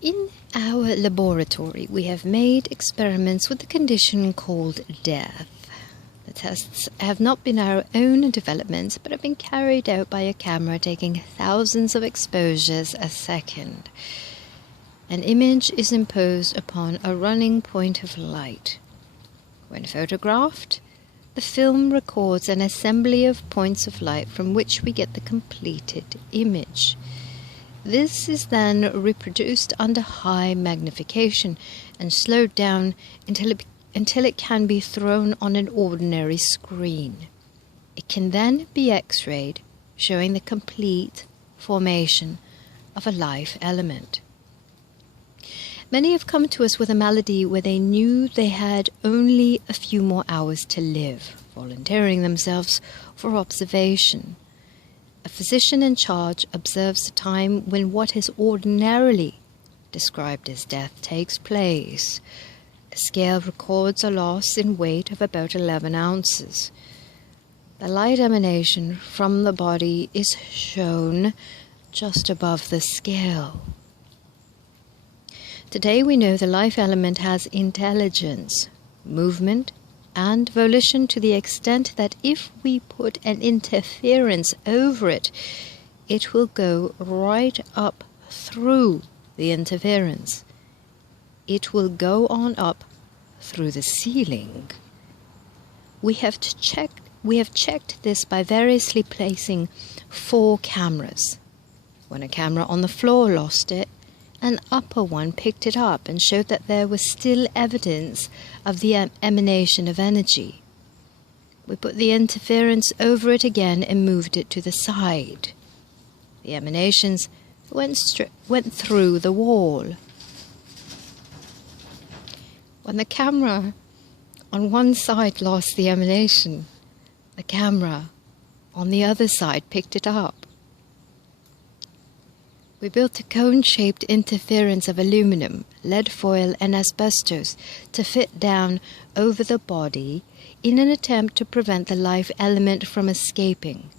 In our laboratory, we have made experiments with the condition called death. The tests have not been our own developments, but have been carried out by a camera taking thousands of exposures a second. An image is imposed upon a running point of light. When photographed, the film records an assembly of points of light from which we get the completed image. This is then reproduced under high magnification and slowed down until it can be thrown on an ordinary screen. It can then be X-rayed, showing the complete formation of a life element. Many have come to us with a malady where they knew they had only a few more hours to live, volunteering themselves for observation. A physician in charge observes the time when what is ordinarily described as death takes place. A scale records a loss in weight of about 11 ounces. The light emanation from the body is shown just above the scale. Today we know the life element has intelligence, movement, and volition to the extent that if we put an interference over it, it will go right up through the interference. It will go on up through the ceiling. We have checked this by variously placing 4 cameras. When a camera on the floor lost it, an upper one picked it up and showed that there was still evidence of the emanation of energy. We put the interference over it again and moved it to the side. The emanations went through the wall. When the camera on one side lost the emanation, the camera on the other side picked it up. We built a cone-shaped interference of aluminum, lead foil and asbestos to fit down over the body in an attempt to prevent the life element from escaping.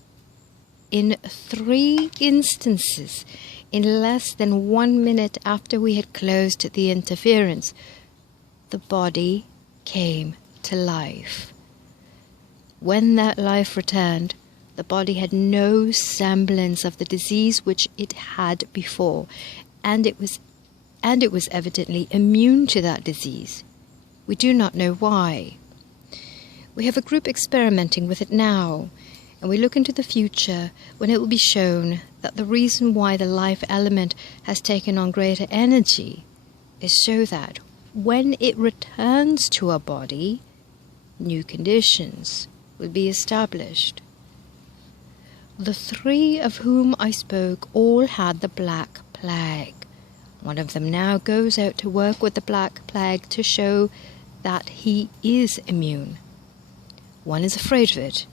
In 3 instances, in less than 1 minute after we had closed the interference, the body came to life. When that life returned, the body had no semblance of the disease which it had before, and it was evidently immune to that disease. We do not know why. We have a group experimenting with it now, and we look into the future when it will be shown that the reason why the life element has taken on greater energy is so that when it returns to a body, new conditions will be established. The 3 of whom I spoke all had the Black Plague. One of them now goes out to work with the Black Plague to show that he is immune. One is afraid of it,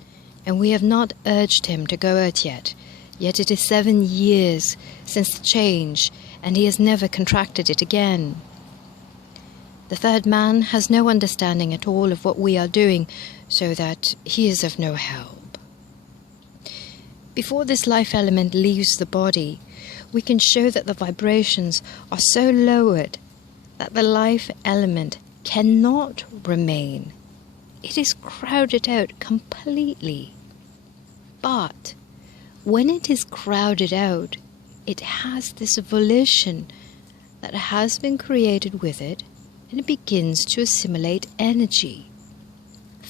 and we have not urged him to go out yet it is 7 years since the change, and he has never contracted it again. The 3rd man has no understanding at all of what we are doing, so that he is of no help. Before this life element leaves the body, we can show that the vibrations are so lowered that the life element cannot remain. It is crowded out completely. But when it is crowded out, it has this volition that has been created with it, and it begins to assimilate energy.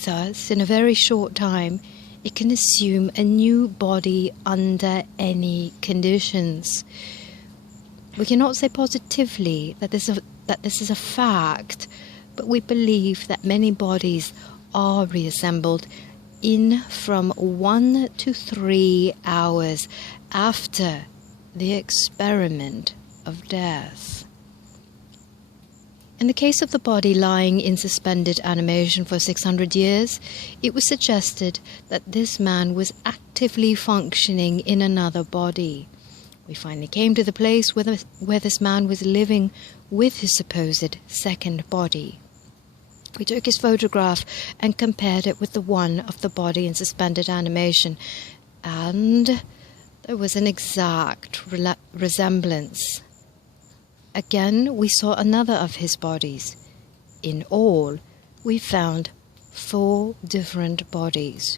Thus, in a very short time, it can assume a new body under any conditions. We cannot say positively that this is a fact, but we believe that many bodies are reassembled in from 1 to 3 hours after the experiment of death. In the case of the body lying in suspended animation for 600 years, it was suggested that this man was actively functioning in another body. We finally came to the place where this man was living with his supposed second body. We took his photograph and compared it with the one of the body in suspended animation, and there was an exact resemblance. Again, we saw another of his bodies. In all, we found 4 different bodies.